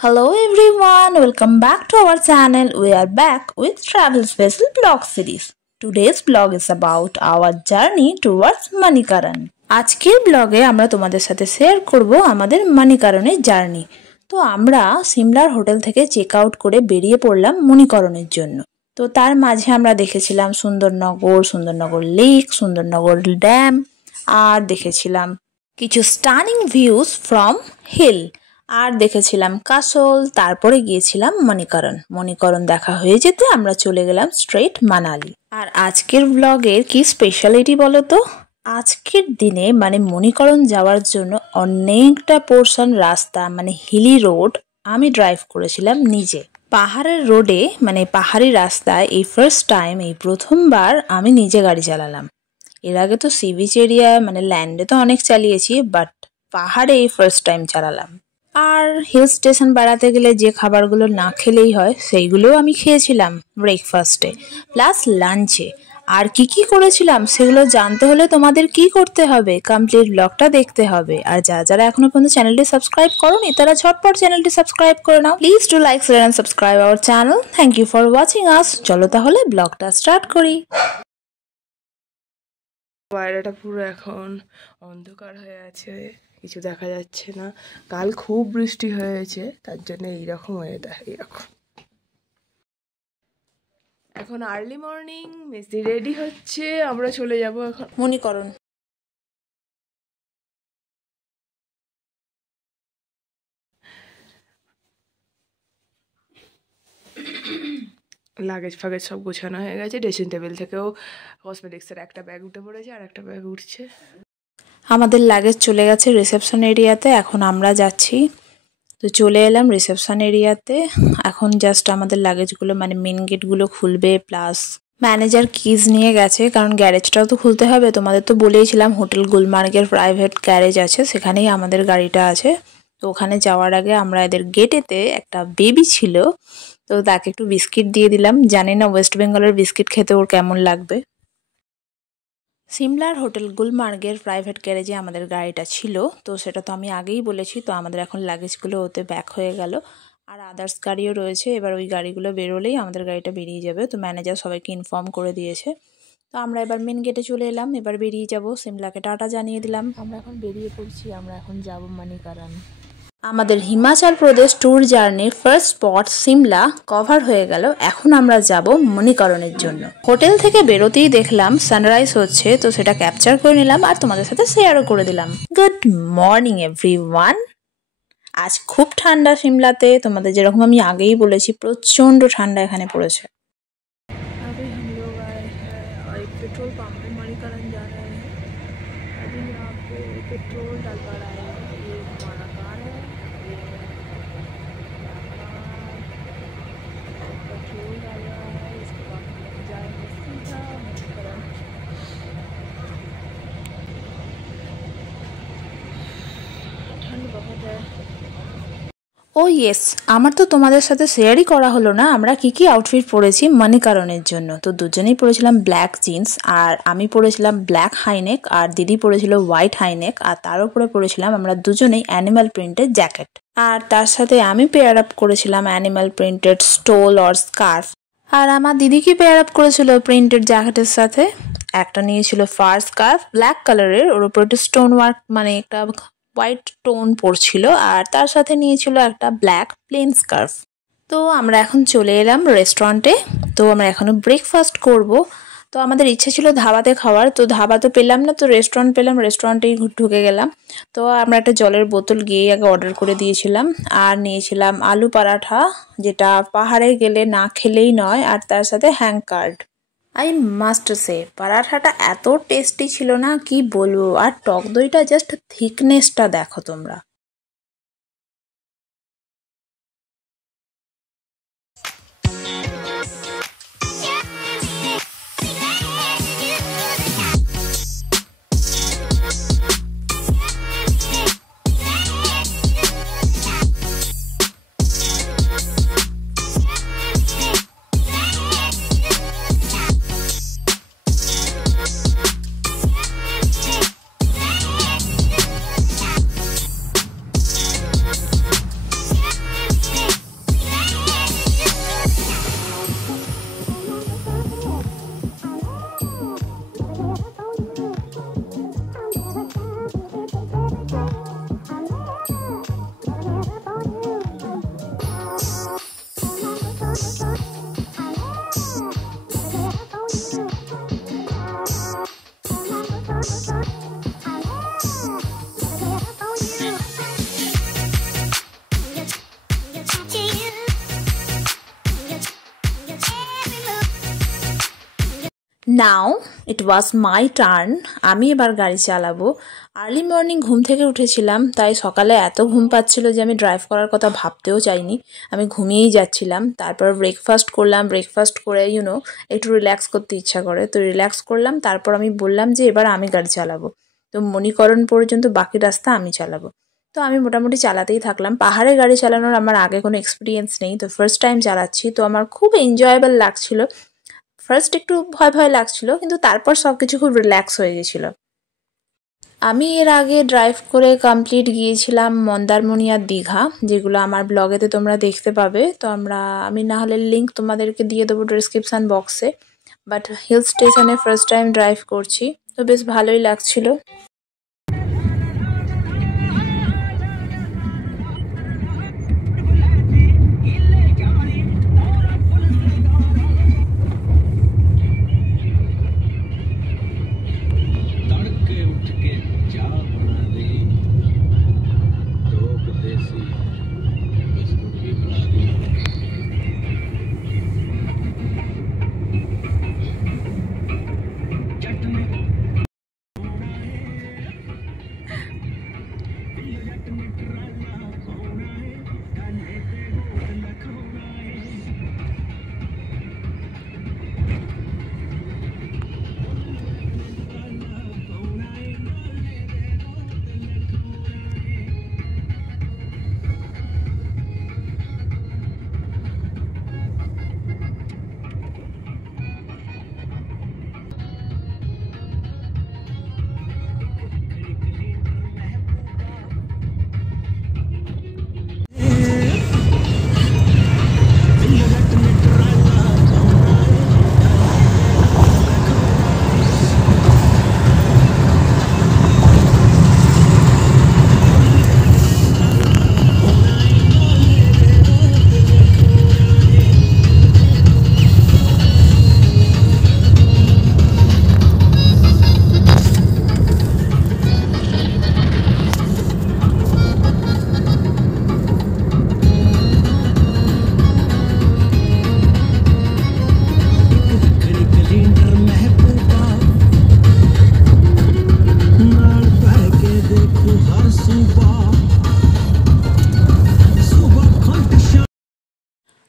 Hello everyone, welcome back to our channel. We are back with Travel Special Vlog series. Today's vlog is about our journey towards Manikaran. আজকের ব্লগে আমরা তোমাদের সাথে share করব আমাদের মণিকরণের journey. তো আমরা সিমলার হোটেল থেকে চেক আউট করে বেরিয়ে পড়লাম মণিকরণের জন্য। তো তার মাঝে আমরা দেখেছিলাম সুন্দরনগর লেক, সুন্দরনগর ড্যাম আর দেখেছিলাম কিছু স্টানিং ভিউজ ফ্রম হিল। আর দেখেছিলাম কাসল, তারপরে গিয়েছিলাম মণিকরণ দেখা হয়ে যেতে আমরা চলে গেলাম স্ট্রেট মানালি। আর আজকের ব্লগের কি স্পেশালিটি বলো তো, আজকের দিনে মণিকরণ যাওয়ার জন্য অনেকটা পোর্শন রাস্তা হিলি রোড আমি ড্রাইভ করেছিলাম নিজে। পাহাড়ের রোডে পাহাড়ি রাস্তায় এই ফার্স্ট টাইম, এই প্রথমবার আমি নিজে গাড়ি চালালাম। এর আগে তো সি বিচ এরিয়া ল্যান্ডে তো অনেক চালিয়েছি, বাট পাহাড়ে এই ফার্স্ট টাইম চালালাম। আর হিল স্টেশন বেড়াতে গেলে যে খাবারগুলো না খেলেই হয় সেইগুলোও আমি খেয়েছিলাম ব্রেকফাস্টে প্লাস লাঞ্চে। আর কি করেছিলাম সেগুলো জানতে হলে তোমাদের কি করতে হবে, কমপ্লিট ব্লগটা দেখতে হবে। আর যারা এখনো পর্যন্ত চ্যানেলটি সাবস্ক্রাইব করোনি তারা ঝটপট চ্যানেলটি সাবস্ক্রাইব করে নাও। Please do like, share and subscribe our channel. Thank you for watching us. চলো তাহলে ব্লগটা স্টার্ট করি। বাইরেটা পুরো এখন অন্ধকার হয়ে আছে, কিছু দেখা যাচ্ছে না। কাল খুব বৃষ্টি হয়েছে, তার জন্য এইরকম ওয়েদার। এইরকম এখন আর্লি মর্নিং, মিস্ত্রি রেডি হচ্ছে, আমরা চলে যাব এখন মণিকরণ। লাগেজ ফাগেজ সব গোছানো হয়ে গেছে। ড্রেসিং টেবিল থেকেও কসমেটিক্সের একটা ব্যাগ উঠে পড়েছে, আর একটা ব্যাগ উঠছে। আমাদের লাগেজ চলে গেছে রিসেপশন এরিয়াতে, এখন আমরা যাচ্ছি। তো চলে এলাম রিসেপশন এরিয়াতে। এখন জাস্ট আমাদের লাগেজগুলো মেন গেটগুলো খুলবে, প্লাস ম্যানেজার কিজ নিয়ে গেছে, কারণ গ্যারেজটাও তো খুলতে হবে। তোমাদের তো বলেইছিলাম হোটেল গুলমার্গের প্রাইভেট গ্যারেজ আছে, সেখানেই আমাদের গাড়িটা আছে। তো ওখানে যাওয়ার আগে আমরা এদের গেটেতে একটা বেবি ছিল, তো তাকে একটু বিস্কিট দিয়ে দিলাম। জানি না ওয়েস্ট বেঙ্গলের বিস্কিট খেতে ওর কেমন লাগবে। সিমলার হোটেল গুলমার্গের প্রাইভেট গ্যারেজে আমাদের গাড়িটা ছিল, তো সেটা তো আমি আগেই বলেছি। তো আমাদের এখন লাগেজগুলো ওতে ব্যাক হয়ে গেল, আর আদার্স গাড়িও রয়েছে। এবার ওই গাড়িগুলো বেরোলেই আমাদের গাড়িটা বেরিয়ে যাবে। তো ম্যানেজার সবাইকে ইনফর্ম করে দিয়েছে। তো আমরা এবার মেন গেটে চলে এলাম, এবার বেরিয়ে যাব। সিমলাকে টাটা জানিয়ে দিলাম। আমরা এখন বেরিয়ে পড়ছি, আমরা এখন যাব মণিকরণ। আমাদের হিমাচল প্রদেশ ট্যুর জার্নির ফার্স্ট স্পট সিমলা কভার হয়ে গেল। এখন আমরা যাব মণিকরণের জন্য। হোটেল থেকে বেরোতেই দেখলাম সানরাইজ হচ্ছে, তো সেটা ক্যাপচার করে নিলাম আর তোমাদের সাথে শেয়ারও করে দিলাম। Good morning everyone. আজ খুব ঠান্ডা সিমলাতে, তোমাদের যেরকম আমি আগেই বলেছি প্রচন্ড ঠান্ডা এখানে পড়েছে। अभी हम लोग आए हैं और एक पेट्रोल पंप में मणिकरण जा रहे हैं। अभी यहाँ पे पेट्रोल डलवा रहे हैं। ये हमारा कार है, ये पेट्रोल डाल रहा है। इसके बाद हम लोग जाएंगे सीधा मणिकरण। ठंड बहुत है। ও ইয়েস, আমার তো তোমাদের সাথে শেয়ারই করা হলো না আমরা কি আউটফিট পরেছি মণিকরণের জন্য। তো দুজনেই পরেছিলাম ব্ল্যাক জিন্স, আর আমি পরেছিলাম ব্ল্যাক হাইনেক, আর দিদি পরেছিল হোয়াইট হাইনেক, আর তার উপরে পরেছিলাম আমরা দুজনেই অ্যানিমাল প্রিন্টেড জ্যাকেট। আর তার সাথে আমি পেয়ার আপ করেছিলাম animal printed stole or scarf. আর আমার দিদি কি পেয়ার আপ করেছিল প্রিন্টেড জ্যাকেটের সাথে, একটা নিয়েছিল ফার স্কার্ফ ব্ল্যাক কালারের, ওর উপর একটা স্টোন ওয়ার্ক একটা হোয়াইট টোন পড়ছিল, আর তার সাথে নিয়েছিল একটা ব্ল্যাক প্লেন স্কার্ফ। তো আমরা এখন চলে এলাম রেস্টুরেন্টে। তো আমরা এখনো ব্রেকফাস্ট করব। তো আমাদের ইচ্ছে ছিল ধাবাতে খাওয়ার, তো ধাবা তো পেলাম না, তো রেস্টুরেন্ট পেলাম, রেস্টুরেন্টেই ঢুকে গেলাম। তো আমরা একটা জলের বোতল গিয়ে আগে অর্ডার করে দিয়েছিলাম, আর নিয়েছিলাম আলু পরাঠা, যেটা পাহাড়ে গেলে না খেলেই নয়, আর তার সাথে hung curd. I must say পরাঠাটা এত টেস্টি ছিল না, কি বলবো। আর টক দইটা জাস্ট থিকনেসটা দেখো তোমরা। নাও ইট ওয়াজ মাই টার্ন। আমি এবার গাড়ি চালাবো। আর্লি মর্নিং ঘুম থেকে উঠেছিলাম, তাই সকালে এত ঘুম পাচ্ছিল যে আমি ড্রাইভ করার কথা ভাবতেও চাইনি, আমি ঘুমিয়েই যাচ্ছিলাম। তারপর ব্রেকফাস্ট করলাম, ব্রেকফাস্ট করে একটু রিল্যাক্স করতে ইচ্ছা করে, তো রিল্যাক্স করলাম। তারপর আমি বললাম যে এবার আমি গাড়ি চালাবো, তো মণিকরণ পর্যন্ত বাকি রাস্তা আমি চালাবো। তো আমি মোটামুটি চালাতেই থাকলাম। পাহাড়ে গাড়ি চালানোর আমার আগে কোনো এক্সপিরিয়েন্স নেই, তো ফার্স্ট টাইম চালাচ্ছি, তো আমার খুব এনজয়েবল লাগছিল। ফার্স্ট একটু ভয় ভয় লাগছিল, কিন্তু তারপর সব কিছু খুব রিল্যাক্স হয়ে গেছিলো। আমি এর আগে ড্রাইভ করে কমপ্লিট গিয়েছিলাম মন্দারমণি আর দীঘা, যেগুলো আমার ব্লগেতে তোমরা দেখতে পাবে। তো আমি না হলে লিঙ্ক তোমাদেরকে দিয়ে দেবো ডিসক্রিপশান বক্সে। বাট হিল স্টেশনে ফার্স্ট টাইম ড্রাইভ করছি, তো বেশ ভালোই লাগছিল।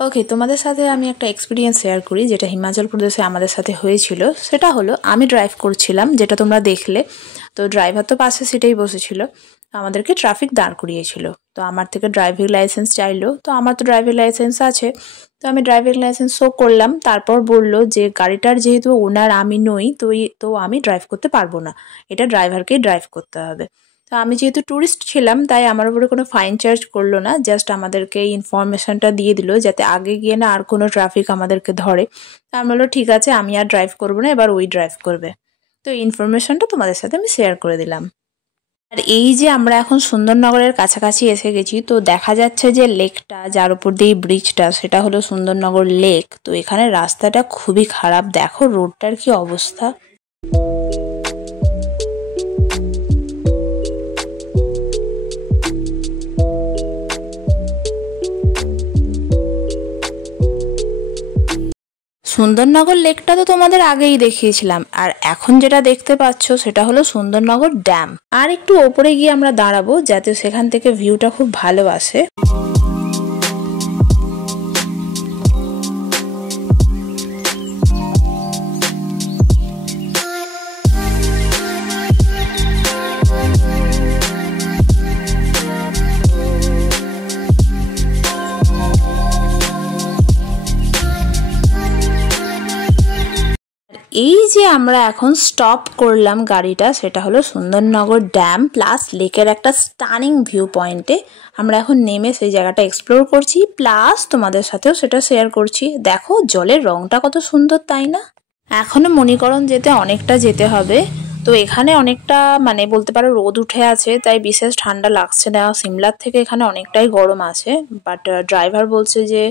ওকে, তোমাদের সাথে আমি একটা এক্সপিরিয়েন্স শেয়ার করি, যেটা হিমাচল প্রদেশে আমাদের সাথে হয়েছিল। সেটা হলো, আমি ড্রাইভ করছিলাম, যেটা তোমরা দেখলে। তো ড্রাইভার তো পাশে সিটেই বসেছিল, আমাদেরকে ট্রাফিক দাঁড় করিয়েছিল। তো আমার থেকে ড্রাইভিং লাইসেন্স চাইলো, তো আমার তো ড্রাইভিং লাইসেন্স আছে, তো আমি ড্রাইভিং লাইসেন্স শো করলাম। তারপর বললো যে গাড়িটার যেহেতু ওনার আমি নই, তো আমি ড্রাইভ করতে পারবো না, এটা ড্রাইভারকেই ড্রাইভ করতে হবে। তো আমি যেহেতু ট্যুরিস্ট ছিলাম, তাই আমার উপরে কোনো ফাইন চার্জ করলো না, জাস্ট আমাদেরকে ইনফরমেশনটা দিয়ে দিল যাতে আগে গিয়ে না আর কোনো ট্রাফিক আমাদেরকে ধরে। তো আমি বললো ঠিক আছে, আমি আর ড্রাইভ করবো না, এবার ওই ড্রাইভ করবে। তো ইনফরমেশনটা তোমাদের সাথে আমি শেয়ার করে দিলাম। আর এই যে আমরা এখন সুন্দরনগরের কাছাকাছি এসে গেছি, তো দেখা যাচ্ছে যে লেকটা, যার উপর দিয়ে ব্রিজটা, সেটা হলো সুন্দরনগর লেক। তো এখানে রাস্তাটা খুবই খারাপ, দেখো রোডটার কি অবস্থা। সুন্দরনগর লেকটা তো তোমাদের আগেই দেখিয়েছিলাম, আর এখন যেটা দেখতে পাচ্ছ সেটা হলো সুন্দরনগর ড্যাম। আর একটু ওপরে গিয়ে আমরা দাঁড়াবো, যাতে সেখান থেকে ভিউটা খুব ভালো আসে। এই যে আমরা এখন স্টপ করলাম গাড়িটা, সেটা হলো সুন্দরনগর ড্যাম প্লাস লেকের একটা স্টানিং ভিউ পয়েন্টে। আমরা এখন নেমে সেই জায়গাটা এক্সপ্লোর করছি, প্লাস তোমাদের সাথেও সেটা শেয়ার করছি। দেখো জলের রংটা কত সুন্দর, তাই না? এখনো মণিকরণ যেতে অনেকটা যেতে হবে, তো এখানে অনেকটা বলতে পারো রোদ উঠে আছে, তাই বিশেষ ঠান্ডা লাগছে না। সিমলার থেকে এখানে অনেকটাই গরম আছে, বাট ড্রাইভার বলছে যে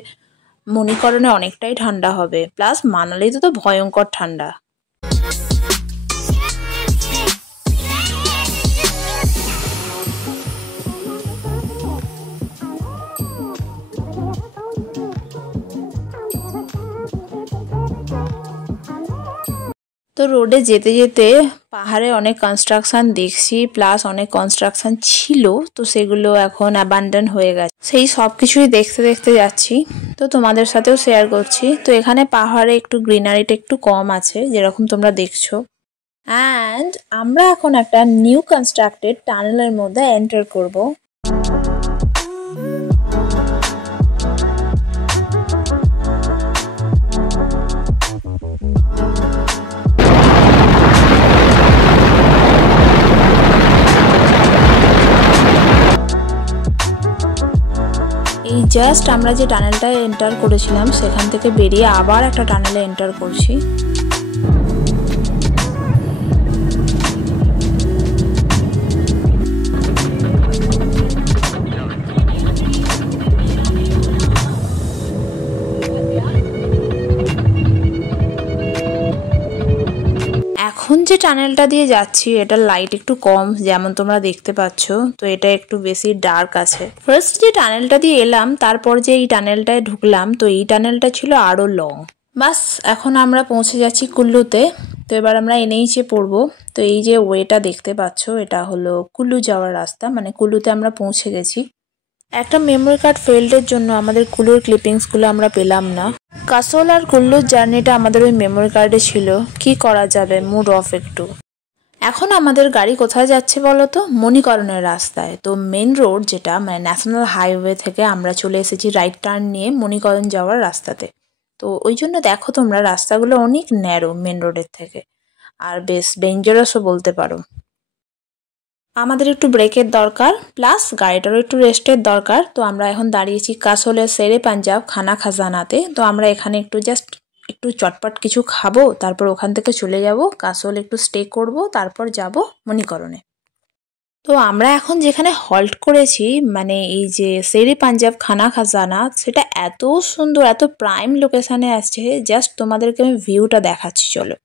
মণিকরণে অনেকটাই ঠান্ডা হবে, প্লাস মানালিতে তো ভয়ঙ্কর ঠান্ডা। তো রোডে যেতে যেতে পাহাড়ে অনেক কনস্ট্রাকশন দেখছি, প্লাস অনেক কনস্ট্রাকশন ছিল, তো সেগুলো এখন অ্যাবান্ডন হয়ে গেছে। সেই সব কিছুই দেখতে দেখতে যাচ্ছি, তো তোমাদের সাথেও শেয়ার করছি। তো এখানে পাহাড়ে একটু গ্রিনারিটা একটু কম আছে, যেরকম তোমরা দেখছো। অ্যান্ড আমরা এখন একটা নিউ কনস্ট্রাক্টেড টানেলের মধ্যে এন্টার করব। এই জাস্ট আমরা যে টানেলটা এন্টার করেছিলাম সেখান থেকে বেরিয়ে আবার একটা টানেলে এন্টার করছি। এখন যে টানেলটা দিয়ে যাচ্ছি এটার লাইট একটু কম, যেমন তোমরা দেখতে পাচ্ছ, তো এটা একটু বেশি ডার্ক আছে। ফার্স্ট যে টানেলটা দিয়ে এলাম, তারপর যে এই টানেলটায় ঢুকলাম, তো এই টানেলটা ছিল আরো লং। বাস এখন আমরা পৌঁছে যাচ্ছি কুল্লুতে। তো এবার আমরা এনএইচে পড়বো। তো এই যে ওয়েটা দেখতে পাচ্ছ, এটা হলো কুল্লু যাওয়ার রাস্তা, মানে কুল্লুতে আমরা পৌঁছে গেছি। একটা মেমোরি কার্ড ফেল্ডের জন্য আমাদের কুল্লুর ক্লিপিংসগুলো আমরা পেলাম না। কাসোল আর কুল্লুর জার্নিটা আমাদের ওই মেমোরি কার্ডে ছিল, কি করা যাবে, মুড অফ একটু। এখন আমাদের গাড়ি কোথায় যাচ্ছে বলো তো? মণিকরণের রাস্তায়। তো মেন রোড যেটা, মানে ন্যাশনাল হাইওয়ে থেকে আমরা চলে এসেছি রাইট টার্ন নিয়ে মণিকরণ যাওয়ার রাস্তাতে। তো ওই জন্য দেখো তোমরা রাস্তাগুলো অনেক ন্যারো মেন রোডের থেকে, আর বেশ ডেঞ্জারাসও বলতে পারো। আমাদের একটু ব্রেকের দরকার, প্লাস গাড়িটারও একটু রেস্টের দরকার। তো আমরা এখন দাঁড়িয়েছি কাসোলের শেরে পাঞ্জাব খানা খাজানাতে। তো আমরা এখানে একটু চটপট কিছু খাবো, তারপর ওখান থেকে চলে যাব কাসোল, একটু স্টে করব, তারপর যাব মণিকরণে। তো আমরা এখন যেখানে হল্ট করেছি, মানে এই যে শেরে পাঞ্জাব খানা খাজানা, সেটা এত সুন্দর, এত প্রাইম লোকেশানে আসছে। জাস্ট তোমাদেরকে আমি ভিউটা দেখাচ্ছি, চলো।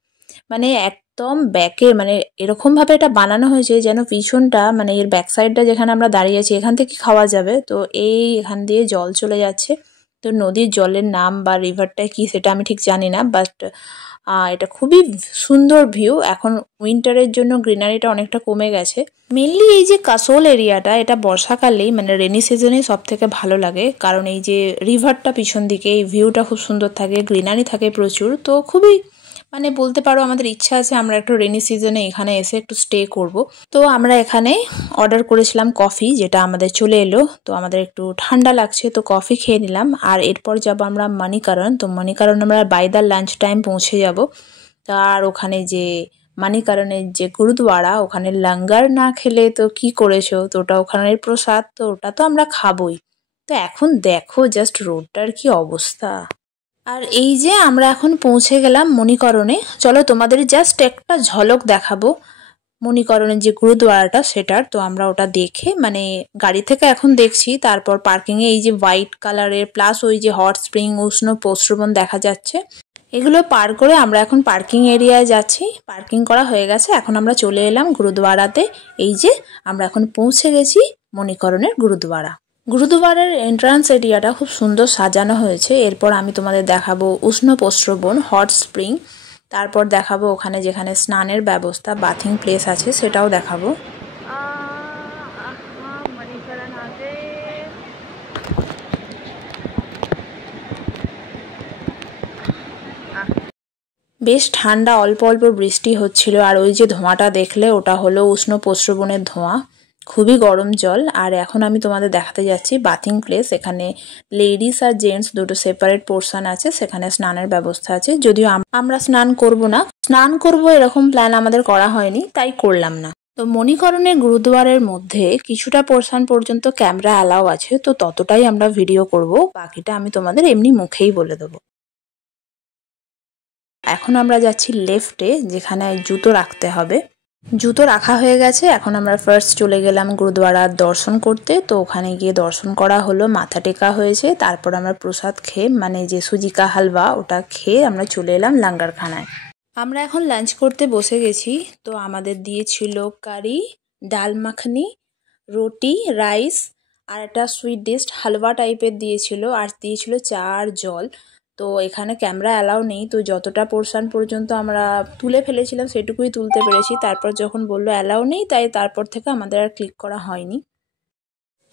মানে একদম ব্যাকে, মানে এরকম ভাবে এটা বানানো হয়েছে যেন পিছনটা, মানে এর ব্যাক সাইডটা যেখানে আমরা দাঁড়িয়ে আছি এখান থেকে খাওয়া যাবে। তো এখান দিয়ে জল চলে যাচ্ছে। তো নদীর জলের নাম বা রিভারটা কি সেটা আমি ঠিক জানি না, বাট এটা খুবই সুন্দর ভিউ। এখন উইন্টারের জন্য গ্রিনারিটা অনেকটা কমে গেছে। মেনলি এই যে কাসোল এরিয়াটা, এটা বর্ষাকালেই মানে রেনি সিজনেই সব থেকে ভালো লাগে, কারণ এই যে রিভারটা পিছন দিকে, এই ভিউটা খুব সুন্দর থাকে, গ্রিনারি থাকে প্রচুর। তো খুবই, মানে বলতে পারো আমাদের ইচ্ছা আছে আমরা একটু রেনি সিজনে এখানে এসে একটু স্টে করব। তো আমরা এখানে অর্ডার করেছিলাম কফি, যেটা আমাদের চলে এলো। তো আমাদের একটু ঠান্ডা লাগছে, তো কফি খেয়ে নিলাম। আর এরপর যাব আমরা মণিকরণ। তো মণিকরণ আমরা বাই দ্য লাঞ্চ টাইম পৌঁছে যাব। আর ওখানে যে মণিকরণের যে গুরুদুয়ারা, ওখানে লঙ্গার না খেলে তো কি করেছো, তো ওটা ওখানের প্রসাদ, তো ওটা তো আমরা খাবোই। তো এখন দেখো জাস্ট রোডটার কি অবস্থা। আর এই যে আমরা এখন পৌঁছে গেলাম মণিকরণে। চলো তোমাদের জাস্ট একটা ঝলক দেখাবো মণিকরণের যে গুরুদুয়ারাটা সেটার। তো আমরা ওটা দেখে, মানে গাড়ি থেকে এখন দেখছি, তারপর পার্কিংয়ে এই যে হোয়াইট কালারের, প্লাস ওই যে হট স্প্রিং, উষ্ণ প্রস্রবণ দেখা যাচ্ছে, এগুলো পার করে আমরা এখন পার্কিং এরিয়ায় যাচ্ছি। পার্কিং করা হয়ে গেছে, এখন আমরা চলে এলাম গুরুদুয়ারাতে। এই যে আমরা এখন পৌঁছে গেছি মণিকরণের গুরুদুয়ারা। গুরুদুয়ারার এন্ট্রান্স এরিয়াটা খুব সুন্দর সাজানো হয়েছে। এরপর আমি তোমাদের দেখাবো উষ্ণ প্রস্রবণ, হট স্প্রিং, তারপর দেখাবো ওখানে যেখানে স্নানের ব্যবস্থা, বাথিং প্লেস আছে, সেটাও দেখাবো। বেশ ঠান্ডা, অল্প অল্প বৃষ্টি হচ্ছিল। আর ওই যে ধোঁয়াটা দেখলে, ওটা হলো উষ্ণ প্রস্রবণের ধোঁয়া। খুবই গরম জল। আর এখন আমি তোমাদের দেখাতে যাচ্ছি বাথিং প্লেস। এখানে লেডিস আর জেন্টস দুটো সেপারেট পোর্শন আছে, সেখানে স্নানের ব্যবস্থা আছে। যদিও আমরা স্নান করব না, স্নান করব এরকম প্ল্যান আমাদের করা হয়নি, তাই করলাম না। তো মণিকরণের গুরুদুয়ারের মধ্যে কিছুটা পোর্শন পর্যন্ত ক্যামেরা অ্যালাউ আছে, তো ততটাই আমরা ভিডিও করব, বাকিটা আমি তোমাদের এমনি মুখেই বলে দেবো। এখন আমরা যাচ্ছি লেফটে, যেখানে জুতো রাখতে হবে। জুতো রাখা হয়ে গেছে। এখন আমরা ফার্স্ট চলে গেলাম গুরুদুয়ারার দর্শন করতে। তো ওখানে গিয়ে দর্শন করা হলো, মাথা টেকা হয়েছে, তারপর আমরা প্রসাদ খেয়ে, মানে যে সুজিকা হালুয়া, ওটা খেয়ে আমরা চলে এলাম লাঙ্গারখানায়। আমরা এখন লাঞ্চ করতে বসে গেছি। তো আমাদের দিয়েছিল কারি, ডাল মাখনি, রুটি, রাইস, আর একটা সুইট ডিশ হালুয়া টাইপের দিয়েছিল, আর দিয়েছিল চা আর জল। তো এখানে ক্যামেরা অ্যালাউ নেই, তো যতটা পোর্শন পর্যন্ত আমরা তুলে ফেলেছিলাম সেটুকুই তুলতে পেরেছি। তারপর যখন বললো অ্যালাউ নেই, তাই তারপর থেকে আমাদের আর ক্লিক করা হয়নি।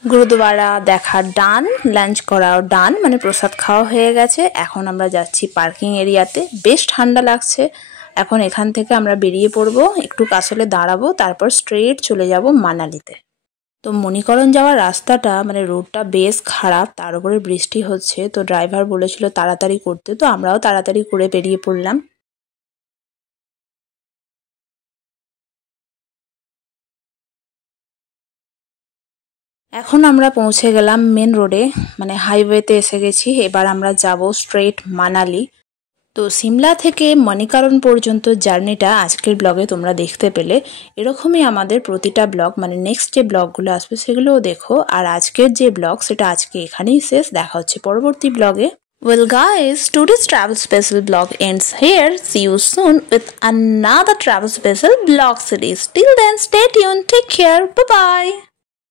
গুরুদুয়ারা দেখা ডান, লাঞ্চ করাও ডান, মানে প্রসাদ খাওয়া হয়ে গেছে। এখন আমরা যাচ্ছি পার্কিং এরিয়াতে, বেশ ঠান্ডা লাগছে। এখন এখান থেকে আমরা বেরিয়ে পড়বো, একটু কাসলে দাঁড়াবো, তারপর স্ট্রেট চলে যাব মানালিতে। তো মণিকরণ যাওয়ার রাস্তাটা মানে রোডটা বেশ খারাপ, তার উপরে বৃষ্টি হচ্ছে, তো ড্রাইভার বলেছিল তাড়াতাড়ি করতে, তো আমরাও তাড়াতাড়ি করে বেরিয়ে পড়লাম। এখন আমরা পৌঁছে গেলাম মেন রোডে, মানে হাইওয়েতে এসে গেছি। এবার আমরা যাব স্ট্রেট মানালি। তো সিমলা থেকে মণিকরণ পর্যন্ত জার্নিটা আজকের ব্লগে তোমরা দেখতে পেলে। এরকমই আমাদের প্রতিটা ব্লগ, মানে নেক্সট যে ব্লগগুলো আসবে সেগুলোও দেখো। আর আজকের যে ব্লগ সেটা আজকে এখানেই শেষ, দেখা হচ্ছে পরবর্তী ব্লগে। Well guys, today's travel special blog ends here. See you soon with another travel special blog series. Till then, stay tuned, take care, bye bye.